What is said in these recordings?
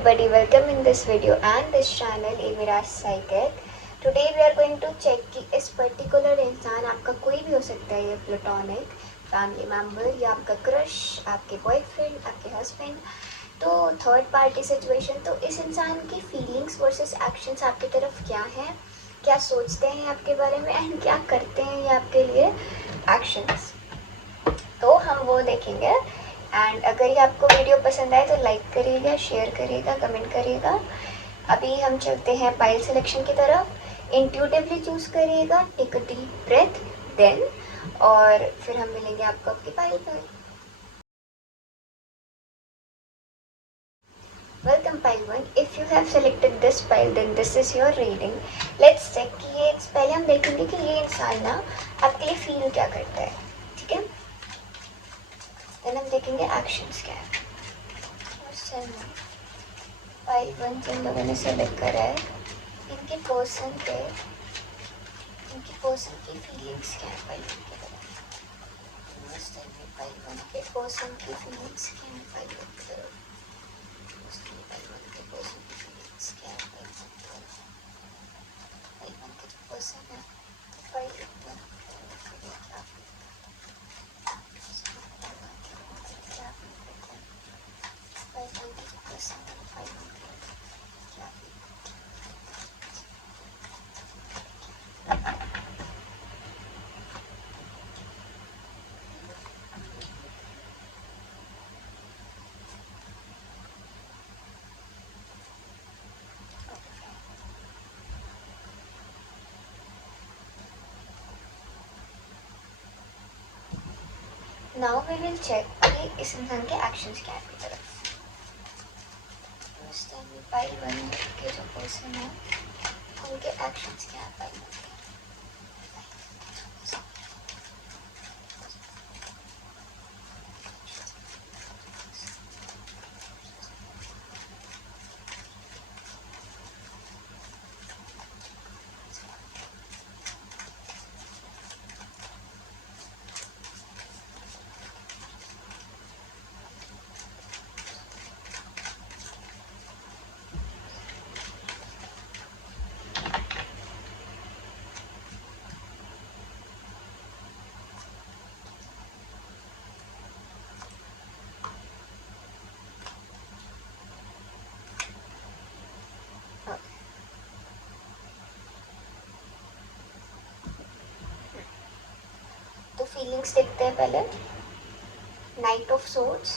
everybody, welcome in this video and this channel Emiraj Psychic. Today we are going to check कि इस particular इंसान आपका कोई भी हो सकता है, ये प्लेटोनिक फैमिली मेम्बर या आपका क्रश, आपके बॉयफ्रेंड, आपके हस्बैंड, तो थर्ड पार्टी सिचुएशन। तो इस इंसान की फीलिंग्स वर्सेस एक्शंस आपकी तरफ क्या हैं, क्या सोचते हैं आपके बारे में एंड क्या करते हैं ये आपके लिए एक्शंस, तो हम वो देखेंगे। एंड अगर ये आपको वीडियो पसंद आए तो लाइक करिएगा, शेयर करिएगा, कमेंट करिएगा। अभी हम चलते हैं पाइल सिलेक्शन की तरफ। इंट्यूटिवली चूज करिएगा, take a deep breath then, और फिर हम मिलेंगे आपको आपकी पाइल पर। Welcome pile one. If you have selected this pile then this is your reading. Let's check कि ये पहले हम देखेंगे कि ये इंसान ना आपके लिए फील क्या करता है, ठीक है। देन हम देखेंगे एक्शंस क्या है। पाइल वन जिन लोगों ने सेलेक्ट करा है, इनके पर्सन पे, इनकी पर्सन की फीलिंग्स क्या है पाइल वन की तरफ। पाइल वन के पर्सन की फीलिंग्स क्या है पाइल वन की तरफ। पाइल वन के पर्सन की फीलिंग्स क्या है पाइल वन की तरफ। पाइल वन के जो पर्सन है pile one now we will check कि इस इंसान के एक्शंस क्या है आपकी तरफ। पाइल वन के जो पर्सन है उनके एक्शंस क्या है पाइल वन के। तो फीलिंग्स देखते हैं पहले। Knight of swords,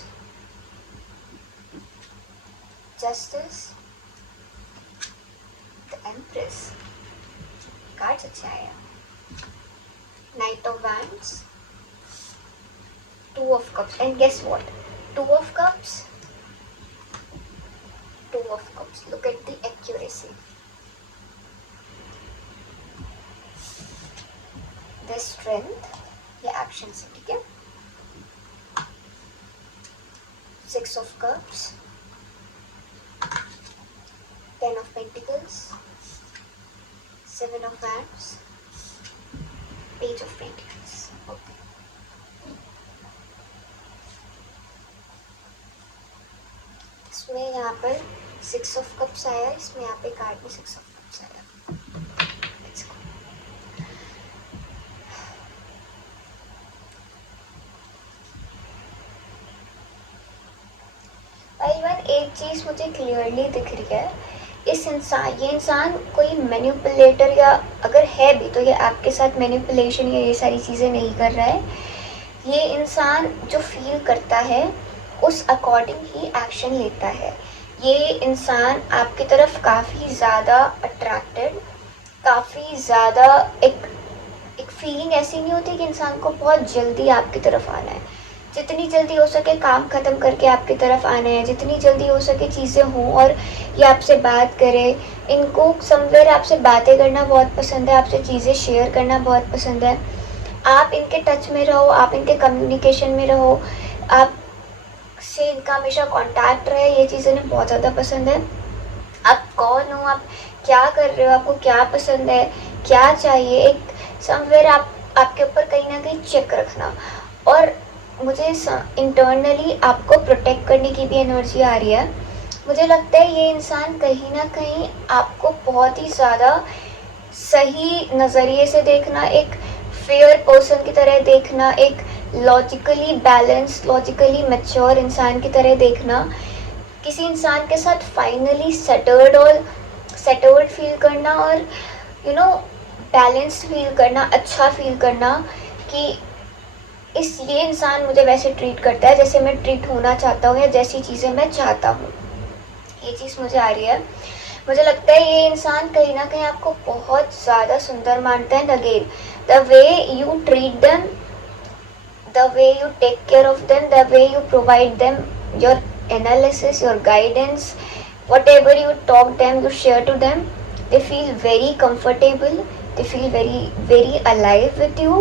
justice, the empress, cards अच्छा आया। Knight of wands, two of cups, and guess what, two of cups, two of cups, look at the accuracy. The strength, ये action से, ठीक है। Six of cups, ten of pentacles, seven of wands, page of pentacles. Okay, इसमें यहाँ पर six of cups आया, इसमें यहाँ पे कार्ड में सिक्स ऑफ कप्स आया। एक चीज़ मुझे क्लियरली दिख रही है, ये इंसान कोई मैनिपुलेटर या अगर है भी तो ये आपके साथ मैनिपुलेशन या ये सारी चीज़ें नहीं कर रहा है। ये इंसान जो फील करता है उस अकॉर्डिंग ही एक्शन लेता है। ये इंसान आपकी तरफ काफ़ी ज़्यादा अट्रैक्टेड, काफ़ी ज़्यादा एक फीलिंग ऐसी नहीं होती कि इंसान को बहुत जल्दी आपकी तरफ आना है। जितनी जल्दी हो सके काम ख़त्म करके आपकी तरफ आना है, जितनी जल्दी हो सके चीज़ें हों और ये आपसे बात करें। इनको समवेयर आपसे बातें करना बहुत पसंद है, आपसे चीज़ें शेयर करना बहुत पसंद है। आप इनके टच में रहो, आप इनके कम्युनिकेशन में रहो, आपसे इनका हमेशा कांटेक्ट रहे, ये चीज़ें इन्हें बहुत ज़्यादा पसंद है। आप कौन हो, आप क्या कर रहे हो, आपको क्या पसंद है, क्या चाहिए, एक समवेयर आपके ऊपर कहीं ना कहीं चेक रखना। और मुझे इंटरनली आपको प्रोटेक्ट करने की भी एनर्जी आ रही है। मुझे लगता है ये इंसान कहीं ना कहीं आपको बहुत ही ज़्यादा सही नज़रिए से देखना, एक फेयर पर्सन की तरह देखना, एक लॉजिकली बैलेंस, लॉजिकली मैच्योर इंसान की तरह देखना, किसी इंसान के साथ फाइनली सेटल्ड फील करना और बैलेंस्ड फील करना, अच्छा फील करना कि ये इंसान मुझे वैसे ट्रीट करता है जैसे मैं ट्रीट होना चाहता हूँ या जैसी चीज़ें मैं चाहता हूँ। ये चीज़ मुझे आ रही है। मुझे लगता है ये इंसान कहीं ना कहीं आपको बहुत ज़्यादा सुंदर मानता है। Again, the way you treat them, the way you take care of them, the way you provide them your analysis, your guidance, whatever you talk them, you share to them, they feel very comfortable, they feel very alive with you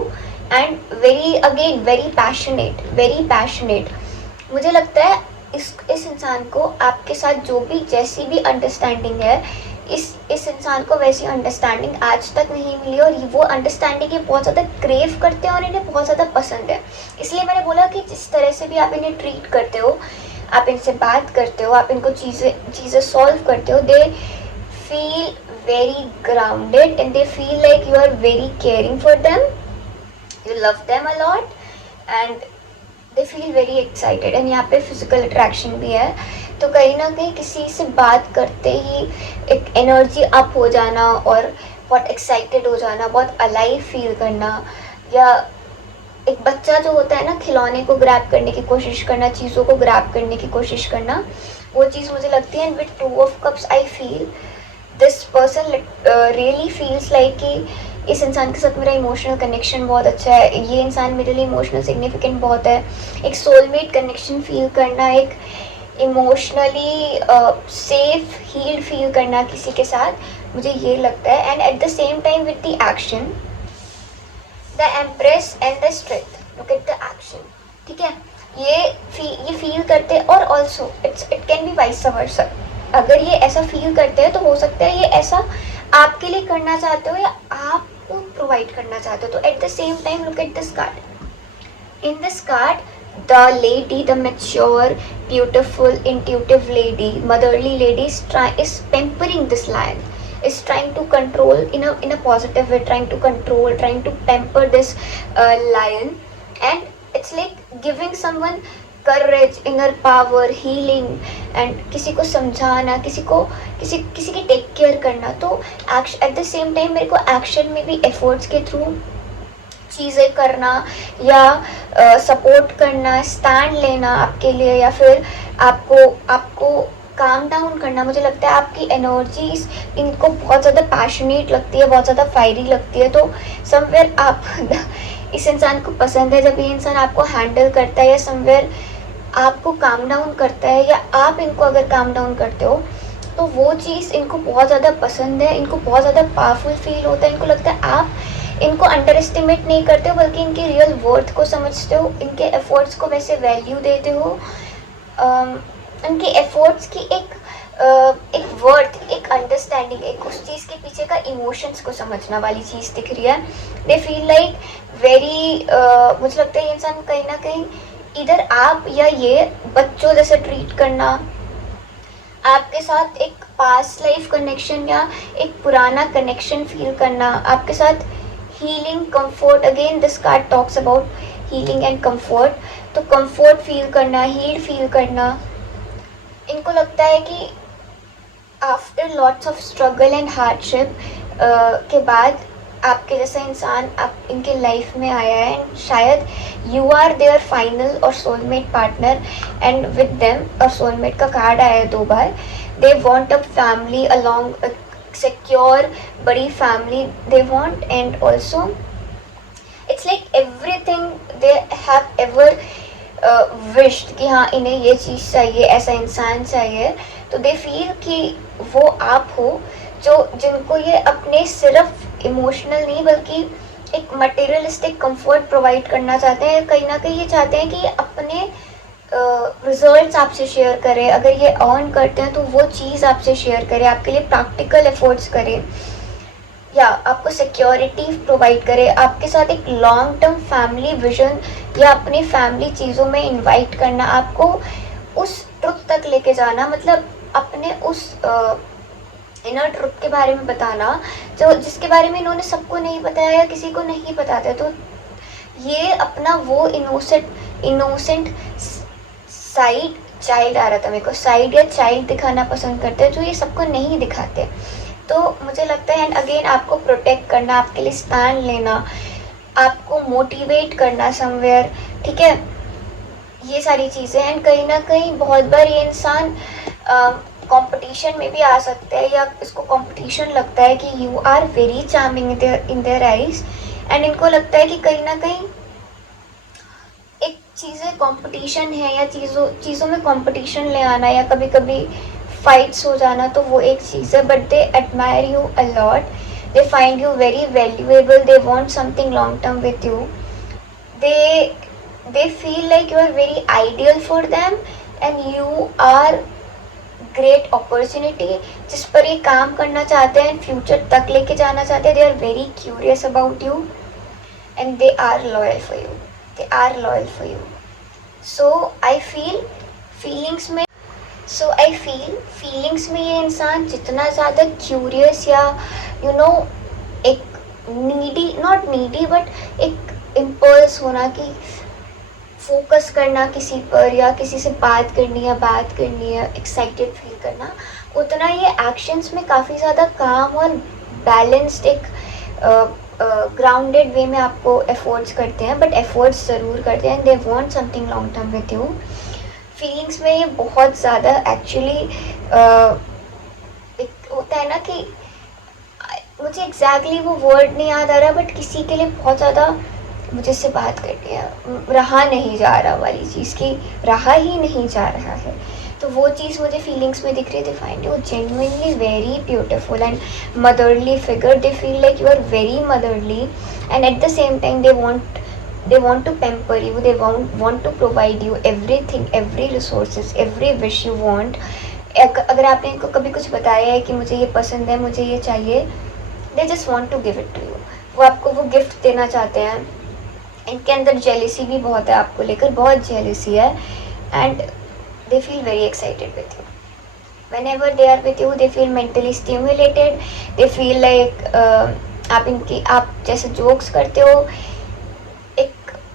and very passionate. मुझे लगता है इस इंसान को आपके साथ जो भी जैसी भी अंडरस्टैंडिंग है, इस इंसान को वैसी अंडरस्टैंडिंग आज तक नहीं मिली और वो अंडरस्टैंडिंग ये बहुत ज़्यादा क्रेव करते हैं और इन्हें बहुत ज़्यादा पसंद है। इसलिए मैंने बोला कि जिस तरह से भी आप इन्हें ट्रीट करते हो, आप इनसे बात करते हो, आप इनको चीज़ें सॉल्व करते हो, they feel very grounded and they feel like you are very caring for them, you love them a lot and they feel very excited. And यहाँ पे फिजिकल अट्रैक्शन भी है, तो कहीं ना कहीं किसी से बात करते ही एक एनर्जी अप हो जाना और बहुत एक्साइटेड हो जाना, बहुत अलाइव फील करना, या एक बच्चा जो होता है ना, खिलौने को ग्रैब करने की कोशिश करना, चीज़ों को ग्रैब करने की कोशिश करना, वो चीज़ मुझे लगती है। And with 2 of cups I feel this person really feels like कि इस इंसान के साथ मेरा इमोशनल कनेक्शन बहुत अच्छा है, ये इंसान मेरे लिए इमोशनल सिग्निफिकेंट बहुत है। एक सोलमेट कनेक्शन फील करना, एक इमोशनली सेफ हील्ड फील करना किसी के साथ, मुझे ये लगता है। And at the same time with the action, the empress and the strength, look at the action, ठीक है, ये फील करते हैं। और also it can be vice versa, अगर ये ऐसा फील करते हैं तो हो सकता है ये ऐसा आपके लिए करना चाहते हो या आपको प्रोवाइड करना चाहते हो। तो eight the same time look at this card, in this card the lady, the mature, beautiful, intuitive lady, motherly lady is pampering this lion, is trying to control in a positive way, trying to control, trying to pamper this lion, and it's like giving someone courage, inner power, healing, and किसी को समझाना, किसी की take care करना। तो eight the same time मेरे को action में भी एफर्ट्स के थ्रू चीज़ें करना या सपोर्ट करना, स्टैंड लेना आपके लिए, या फिर आपको काम डाउन करना। मुझे लगता है आपकी एनर्जीज इनको बहुत ज़्यादा पैशनेट लगती है, बहुत ज़्यादा फायरी लगती है। तो समवेयर आप इस इंसान को पसंद है जब ये इंसान आपको हैंडल करता है या समवेयर आपको काम डाउन करता है, या आप इनको अगर काम डाउन करते हो, तो वो चीज़ इनको बहुत ज़्यादा पसंद है, इनको बहुत ज़्यादा पावरफुल फील होता है। इनको लगता है आप इनको अंडर एस्टिमेट नहीं करते हो, बल्कि इनके रियल वर्थ को समझते हो, इनके एफर्ट्स को वैसे वैल्यू देते हो, इनके एफर्ट्स की एक वर्थ, एक अंडरस्टैंडिंग, एक उस चीज़ के पीछे का इमोशंस को समझना वाली चीज़ दिख रही है। दे फील लाइक वेरी, मुझे लगता है ये इंसान कहीं ना कहीं इधर आप या ये बच्चों जैसे ट्रीट करना, आपके साथ एक पास्ट लाइफ कनेक्शन या एक पुराना कनेक्शन फील करना, आपके साथ healing, comfort, again this card talks about healing and comfort, तो कंफर्ट फील करना, हील फील करना। इनको लगता है कि after lots of struggle and hardship के बाद आपके जैसा इंसान आप इनके लाइफ में आया है, एंड शायद यू आर देयर फाइनल और soulmate partner, and with them, और सोलमेट का कार्ड आया है 2 बार। They want a family along, secure, बड़ी family they want, and also it's like everything they have ever wished कि हाँ इन्हें ये चीज़ चाहिए, ऐसा इंसान चाहिए। तो they feel कि वो आप हो जिनको ये अपने सिर्फ इमोशनल नहीं बल्कि एक मटेरियलिस्टिक कंफर्ट प्रोवाइड करना चाहते हैं। कहीं ना कहीं ये चाहते हैं कि ये अपने रिजल्ट्स आपसे शेयर करें, अगर ये अर्न करते हैं तो वो चीज़ आपसे शेयर करें, आपके लिए प्रैक्टिकल एफर्ट्स करें, या आपको सिक्योरिटी प्रोवाइड करे, आपके साथ एक लॉन्ग टर्म फैमिली विजन या अपनी फैमिली चीज़ों में इनवाइट करना, आपको उस ट्रुथ तक लेके जाना। मतलब अपने उस इनर ट्रुथ के बारे में बताना जो जिसके बारे में इन्होंने सबको नहीं बताया या किसी को नहीं पता था। तो ये अपना वो इनोसेंट साइड चाइल्ड आ रहा था मेरे को, साइड या चाइल्ड दिखाना पसंद करते हैं जो ये सबको नहीं दिखाते। तो मुझे लगता है एंड अगेन आपको प्रोटेक्ट करना, आपके लिए स्टैंड लेना, आपको मोटिवेट करना समवेयर, ठीक है, ये सारी चीज़ें। एंड कहीं ना कहीं बहुत बार ये इंसान कंपटीशन में भी आ सकता है या इसको कंपटीशन लगता है कि you are very charming in their eyes, and इनको लगता है कि कहीं ना कहीं एक चीज़ें कंपटीशन है या चीज़ों में कंपटीशन ले आना या कभी कभी फाइट्स हो जाना, तो वो एक चीज़ है। But they admire you a lot, they find you very valuable, they want something long term with you, they feel like you are very ideal for them and you are great opportunity जिस पर ये काम करना चाहते हैं, future तक लेके जाना चाहते हैं। they are very curious about you and they are loyal for you, they are loyal for you. so I feel feelings में फीलिंग्स में ये इंसान जितना ज़्यादा क्यूरियस या यू नो एक नीडी, नॉट नीडी बट एक इम्पल्स होना कि फोकस करना किसी पर या किसी से बात करनी है, एक्साइटेड फील करना, उतना ये एक्शंस में काफ़ी ज़्यादा काम और बैलेंस्ड एक ग्राउंडेड वे में आपको एफर्ट्स करते हैं, बट एफर्ट्स ज़रूर करते हैं। They want something long term with you. Feelings में ये बहुत ज़्यादा एक्चुअली एक होता है ना कि मुझे एग्जैक्टली वो वर्ड नहीं याद आ रहा, बट किसी के लिए बहुत ज़्यादा मुझे से बात करनी है, रहा नहीं जा रहा वाली चीज़ की, रहा ही नहीं जा रहा है, तो वो चीज़ मुझे फीलिंग्स में दिख रही है। They find you genuinely very beautiful and motherly figure, they feel like you are very motherly and at the same time they want to pamper you, they want to provide you everything, every resources, every wish you want. अगर आपने इनको कभी कुछ बताया है कि मुझे ये पसंद है, मुझे ये चाहिए, they just want to give it to you, वो आपको वो गिफ्ट देना चाहते हैं। इनके अंदर जेलिसी भी बहुत है आपको लेकर, बहुत जेलिसी है, and they feel very excited with you. whenever they are with you they feel mentally stimulated, they feel like आप जैसे जोक्स करते हो,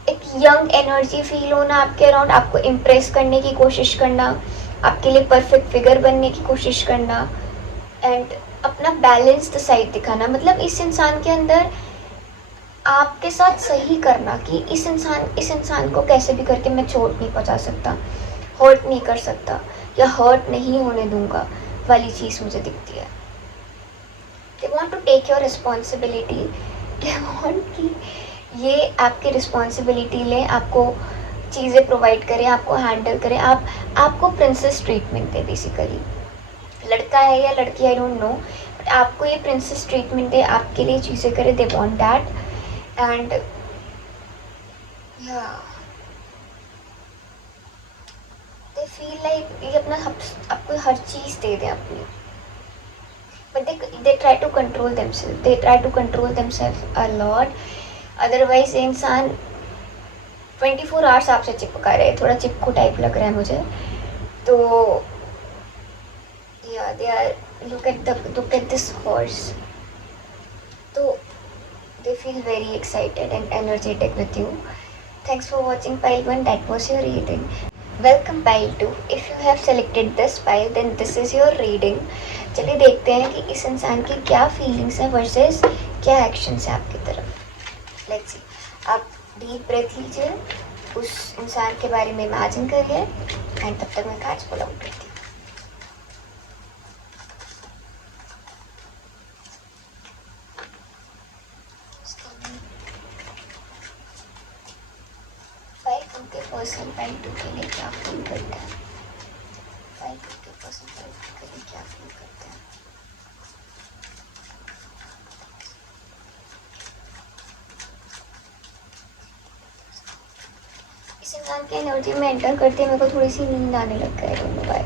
एक यंग एनर्जी फील होना आपके अराउंड, आपको इम्प्रेस करने की कोशिश करना, आपके लिए परफेक्ट फिगर बनने की कोशिश करना, एंड अपना बैलेंस्ड साइड दिखाना। मतलब इस इंसान के अंदर आपके साथ सही करना कि इस इंसान को कैसे भी करके मैं चोट नहीं पहुंचा सकता, हर्ट नहीं कर सकता या हर्ट नहीं होने दूंगा वाली चीज़ मुझे दिखती है। They want to take your responsibility, they want कि ये आपकी रिस्पॉन्सिबिलिटी लें, आपको चीज़ें प्रोवाइड करें, आपको हैंडल करें, आपको प्रिंसेस ट्रीटमेंट दें बेसिकली। लड़का है या लड़की आई डोंट नो, बट आपको ये प्रिंसेस ट्रीटमेंट दे, आपके लिए चीज़ें करे, दे वांट दैट एंड या दे फील लाइक ये अपना आपको हर चीज़ दे दें अपनी, but they try to control themselves a lot. Otherwise इंसान 24 आवर्स आपसे चिपका रहे, थोड़ा चिपकू टाइप लग रहा है मुझे। तो या they are look at this horse, तो they feel very excited and energetic with you. Thanks for watching pile 1, that was your reading. Welcome pile 2, if you have selected this pile then this is your reading. चलिए देखते हैं कि इस इंसान की क्या feelings हैं वर्सेस क्या एक्शंस हैं आपकी तरफ। Let's see. आप डीप ब्रेथ लीजिए, उस इंसान के बारे में इमेजिन करिए एंड तब तक मैं कार्ड्स पुल आउट करती हूँ। पर्सन पाइल 2 के लिए क्या फील करता है, पाइल 2 के पर्सन पाइल 2 के लिए क्या फील करता है। इस इंसान की एनर्जी में एंटर करते मेरे को थोड़ी सी नींद आने लग गई, don't know why.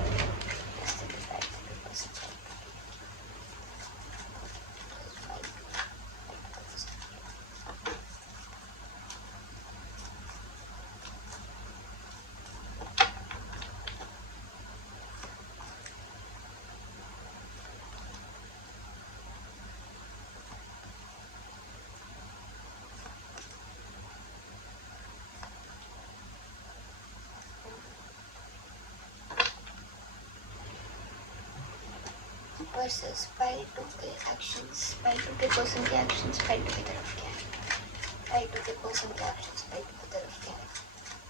Versus file 2 के एक्शंस, फाइल 2 के पर्सन के एक्शंस फाइल 2 की तरफ क्या है, फाइल 2 के पर्सन के एक्शंस फाइल 2 की तरफ क्या है,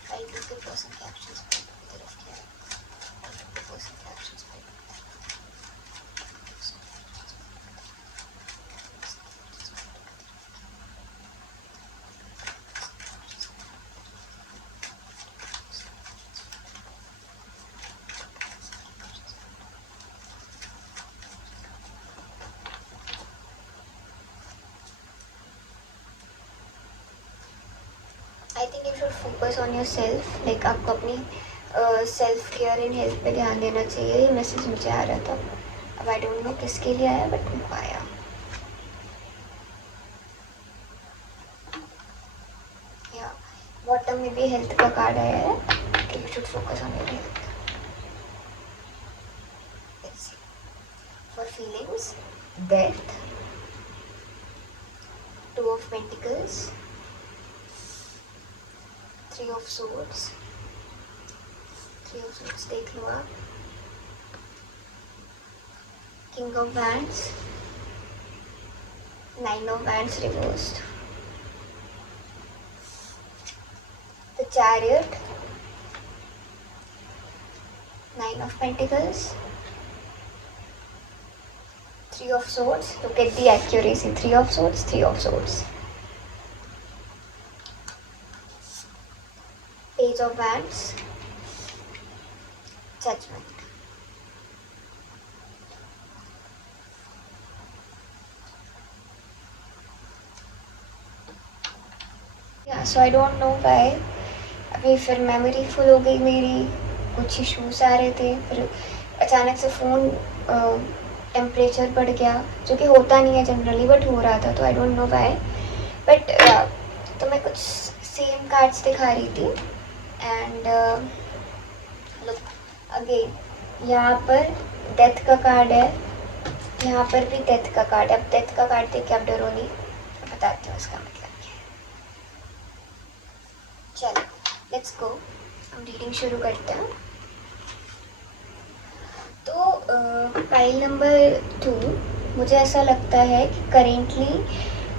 फाइल 2 के पर्सन के एक्शंस फाइल 2 की तरफ क्या है, फाइल 2 के पर्सन के actions file 2 I think you should focus on your self, like आपको अपनी सेल्फ केयर एंड हेल्थ पे ध्यान देना चाहिए। ये मैसेज मुझे आ रहा था, अब आई डोंट नो किसके लिए आया बट मेरे को आया। या बॉटम में भी हेल्थ का कार्ड आया है कि you should focus on your health. For feelings, death, two of pentacles, three of swords, देख लो आप, king of wands, nine of wands reversed, the chariot, nine of pentacles, three of swords, look at the accuracy, three of swords, three of swords, page of wands, judgment. Yeah, so I don't know why अभी फिर memory full हो गई मेरी, कुछ issues आ रहे थे, फिर अचानक से फ़ोन टेम्परेचर बढ़ गया, जो कि होता नहीं है जनरली बट हो रहा था, तो I don't know why but तो मैं कुछ सेम कार्ड्स दिखा रही थी एंड लुक अगेन, यहाँ पर डेथ का कार्ड है, यहाँ पर भी डेथ का कार्ड है। अब डेथ का कार्ड देख के आप डरो नहीं, बताती हूँ इसका मतलब क्या है। चलो लेट्स गो, हम रीडिंग शुरू करते हैं। तो फाइल नंबर 2, मुझे ऐसा लगता है कि करेंटली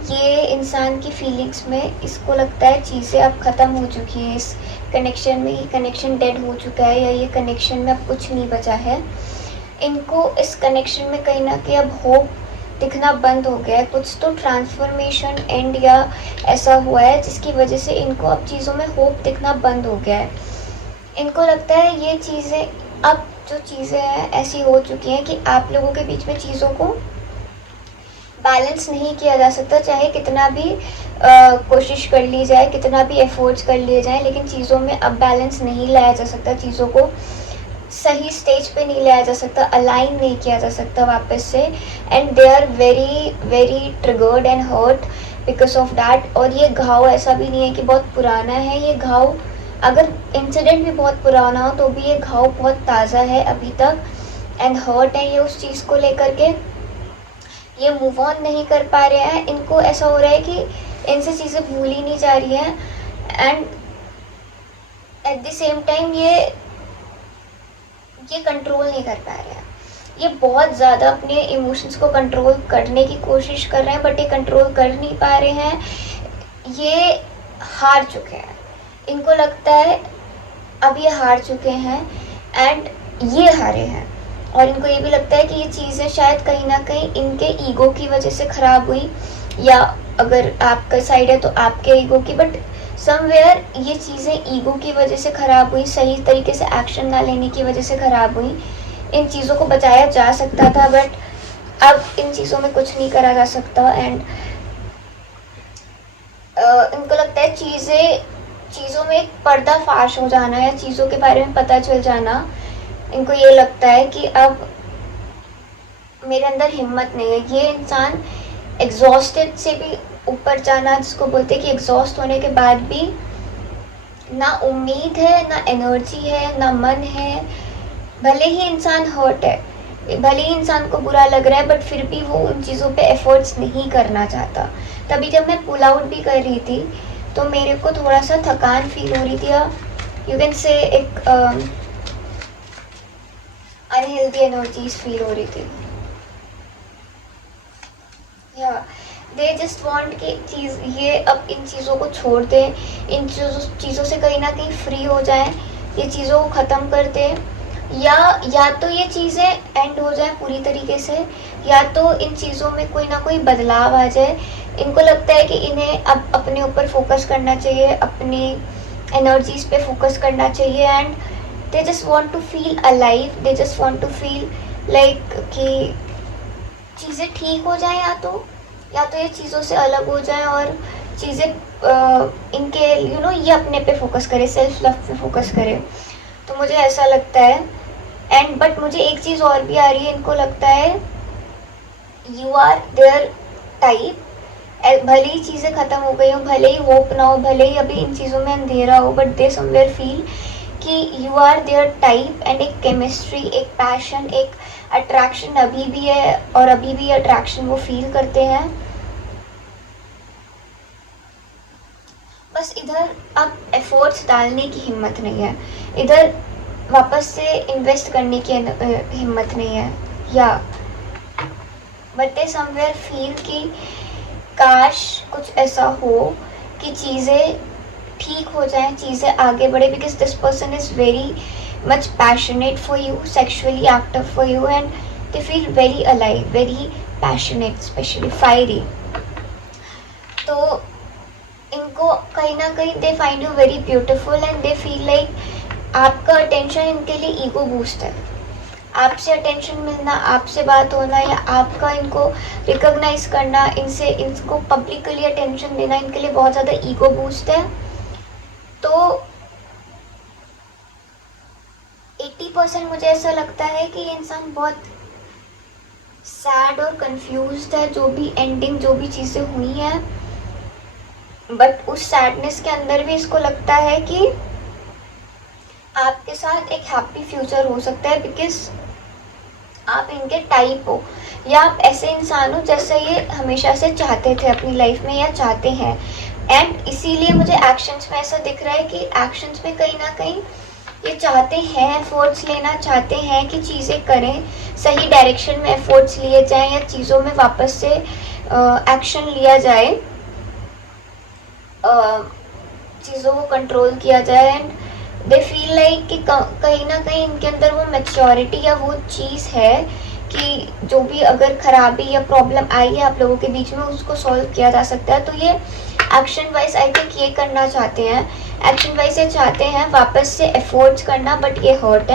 ये इंसान की फीलिंग्स में इसको लगता है चीज़ें अब ख़त्म हो चुकी हैं, इस कनेक्शन में ये कनेक्शन डेड हो चुका है या ये कनेक्शन में अब कुछ नहीं बचा है। इनको इस कनेक्शन में कहीं ना कहीं अब होप दिखना बंद हो गया है, कुछ तो ट्रांसफॉर्मेशन एंड या ऐसा हुआ है जिसकी वजह से इनको अब चीज़ों में होप दिखना बंद हो गया है। इनको लगता है ये चीज़ें अब जो चीज़ें हैं ऐसी हो चुकी हैं कि आप लोगों के बीच में चीज़ों को बैलेंस नहीं किया जा सकता, चाहे कितना भी कोशिश कर ली जाए, कितना भी एफर्ट्स कर लिए जाए, लेकिन चीज़ों में अब बैलेंस नहीं लाया जा सकता, चीज़ों को सही स्टेज पे नहीं लाया जा सकता, अलाइन नहीं किया जा सकता वापस से, and they are very very triggered and hurt because of that. और ये घाव ऐसा भी नहीं है कि बहुत पुराना है, ये घाव अगर इंसिडेंट भी बहुत पुराना हो तो भी ये घाव बहुत ताज़ा है अभी तक एंड हर्ट है ये उस चीज़ को लेकर के, ये मूव ऑन नहीं कर पा रहे हैं। इनको ऐसा हो रहा है कि इनसे चीज़ें भूल ही नहीं जा रही हैं and at the same time ये कंट्रोल नहीं कर पा रहे हैं, ये बहुत ज़्यादा अपने इमोशंस को कंट्रोल करने की कोशिश कर रहे हैं बट ये कंट्रोल कर नहीं पा रहे हैं, ये हार चुके हैं। इनको लगता है अब ये हार चुके हैं एंड ये हारे हैं, और इनको ये भी लगता है कि ये चीज़ें शायद कहीं ना कहीं इनके ईगो की वजह से ख़राब हुई, या अगर आपका साइड है तो आपके ईगो की, बट समवेयर ये चीज़ें ईगो की वजह से ख़राब हुई, सही तरीके से एक्शन ना लेने की वजह से ख़राब हुई। इन चीज़ों को बचाया जा सकता था बट अब इन चीज़ों में कुछ नहीं करा जा सकता एंड इनको लगता है चीज़ों में एक पर्दाफाश हो जाना या चीज़ों के बारे में पता चल जाना, इनको ये लगता है कि अब मेरे अंदर हिम्मत नहीं है। ये इंसान एग्जॉस्टेड से भी ऊपर जाना, जिसको बोलते हैं कि एग्जॉस्ट होने के बाद भी ना उम्मीद है, ना एनर्जी है, ना मन है, भले ही इंसान हर्ट है, भले ही इंसान को बुरा लग रहा है बट फिर भी वो उन चीज़ों पे एफर्ट्स नहीं करना चाहता। तभी जब मैं पुल आउट भी कर रही थी तो मेरे को थोड़ा सा थकान फील हो रही थी, यू कैन से एक अनहेल्दी एनर्जीज फील हो रही थी। या दे जस्ट वांट कि चीज़ ये अब इन चीज़ों को छोड़ दें, इन चीज़ों से कहीं ना कहीं फ्री हो जाएं, ये चीज़ों को ख़त्म कर दें, या तो ये चीज़ें एंड हो जाए पूरी तरीके से, या तो इन चीज़ों में कोई ना कोई बदलाव आ जाए। इनको लगता है कि इन्हें अब अपने ऊपर फोकस करना चाहिए, अपनी एनर्जीज पे फोकस करना चाहिए, and they just want to feel alive, they just want to feel like कि चीज़ें ठीक हो जाए, या तो ये चीज़ों से अलग हो जाए और चीज़ें इनके ये अपने पे फोकस करे, सेल्फ लव पे फोकस करे। तो मुझे ऐसा लगता है। एंड बट मुझे एक चीज़ और भी आ रही है, इनको लगता है यू आर देयर टाइप, भले ही चीज़ें ख़त्म हो गई हो, भले ही होप ना हो, भले ही अभी इन चीज़ों में अंधेरा हो, बट दे समवेयर फील कि you are there type, and एक केमिस्ट्री, एक पैशन, एक अट्रैक्शन अभी भी है, और अभी भी अट्रैक्शन वो फील करते हैं। बस इधर अब एफर्ट्स डालने की हिम्मत नहीं है, इधर वापस से इन्वेस्ट करने की हिम्मत नहीं है, या बट दे समवेयर फील कि काश कुछ ऐसा हो कि चीज़ें ठीक हो जाएं, चीज़ें आगे बढ़े, because this person is very much passionate for you, sexually active for you, and they feel very alive, very passionate, specially fiery. तो इनको कहीं ना कहीं दे find you very beautiful, and they feel like आपका अटेंशन इनके लिए ego boost है। आपसे अटेंशन मिलना, आपसे बात होना, या आपका इनको रिकॉग्नाइज करना, इनको पब्लिकली अटेंशन देना इनके लिए बहुत ज़्यादा ईगो बूस्ट है। तो 80% मुझे ऐसा लगता है कि ये इंसान बहुत सैड और कंफ्यूज्ड है, जो भी एंडिंग, जो भी चीज़ें हुई हैं, बट उस सैडनेस के अंदर भी इसको लगता है कि आपके साथ एक हैप्पी फ्यूचर हो सकता है, बिकॉज आप इनके टाइप हो, या आप ऐसे इंसान हो जैसे ये हमेशा से चाहते थे अपनी लाइफ में, या चाहते हैं। एंड इसीलिए मुझे एक्शंस में ऐसा दिख रहा है कि एक्शंस में कहीं ना कहीं ये चाहते हैं, एफर्ट्स लेना चाहते हैं कि चीज़ें करें, सही डायरेक्शन में एफर्ट्स लिए जाएं, या चीज़ों में वापस से एक्शन लिया जाए, चीज़ों को कंट्रोल किया जाए। एंड दे फील लाइक कि कहीं ना कहीं इनके अंदर वो मैच्योरिटी या वो चीज़ है कि जो भी अगर खराबी या प्रॉब्लम आई है आप लोगों के बीच में, उसको सॉल्व किया जा सकता है। तो ये एक्शन वाइज आई थिंक ये करना चाहते हैं, एक्शन वाइज ये चाहते हैं वापस से एफर्ट्स करना, बट ये हर्ट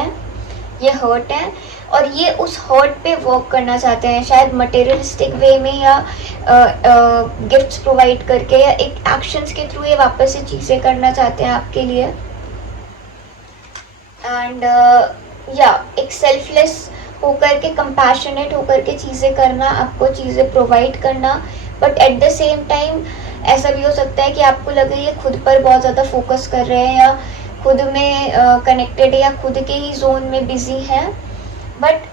है, और ये उस हर्ट पे वर्क करना चाहते हैं, शायद मटेरियलिस्टिक वे में, या गिफ्ट्स प्रोवाइड करके, या एक एक्शंस के थ्रू ये वापस से चीज़ें करना चाहते हैं आपके लिए। एंड या एक सेल्फलेस होकर के, कंपैशनेट होकर के चीज़ें करना, आपको चीज़ें प्रोवाइड करना, but at the same time ऐसा भी हो सकता है कि आपको लगे ये खुद पर बहुत ज़्यादा फोकस कर रहे हैं, या खुद में कनेक्टेड है, या खुद के ही जोन में बिजी हैं, बट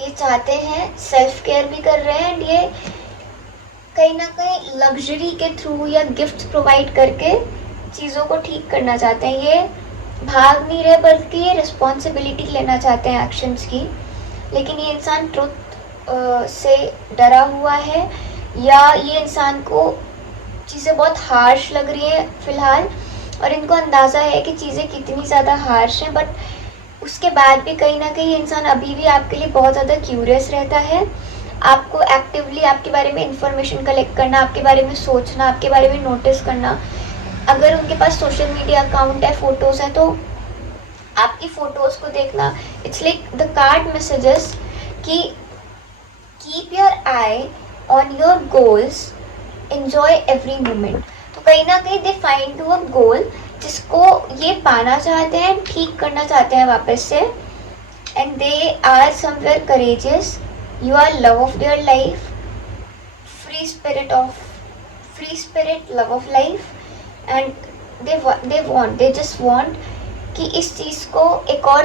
ये चाहते हैं, सेल्फ केयर भी कर रहे हैं, एंड ये कहीं ना कहीं लग्जरी के थ्रू या गिफ्ट्स प्रोवाइड करके चीज़ों को ठीक करना चाहते हैं। ये भाग नहीं रहे, बल्कि ये रिस्पॉन्सिबिलिटी लेना चाहते हैं एक्शंस की। लेकिन ये इंसान ट्रुथ से डरा हुआ है, या ये इंसान को चीज़ें बहुत हार्श लग रही है फ़िलहाल, और इनको अंदाज़ा है कि चीज़ें कितनी ज़्यादा हार्श हैं, बट उसके बाद भी कहीं ना कहीं इंसान अभी भी आपके लिए बहुत ज़्यादा क्यूरियस रहता है। आपको एक्टिवली आपके बारे में इंफॉर्मेशन कलेक्ट करना, आपके बारे में सोचना, आपके बारे में नोटिस करना। अगर उनके पास सोशल मीडिया अकाउंट है, फ़ोटोज़ हैं, तो आपकी फ़ोटोज़ को देखना, it's like the card messages कि keep your eye on your goals, enjoy every moment. तो कहीं ना कहीं दे फाइंड टू अ गोल जिसको ये पाना चाहते हैं, ठीक करना चाहते हैं वापस से, and they are somewhere courageous, you are love of their life, free spirit love of life, and they just want कि इस चीज़ को एक और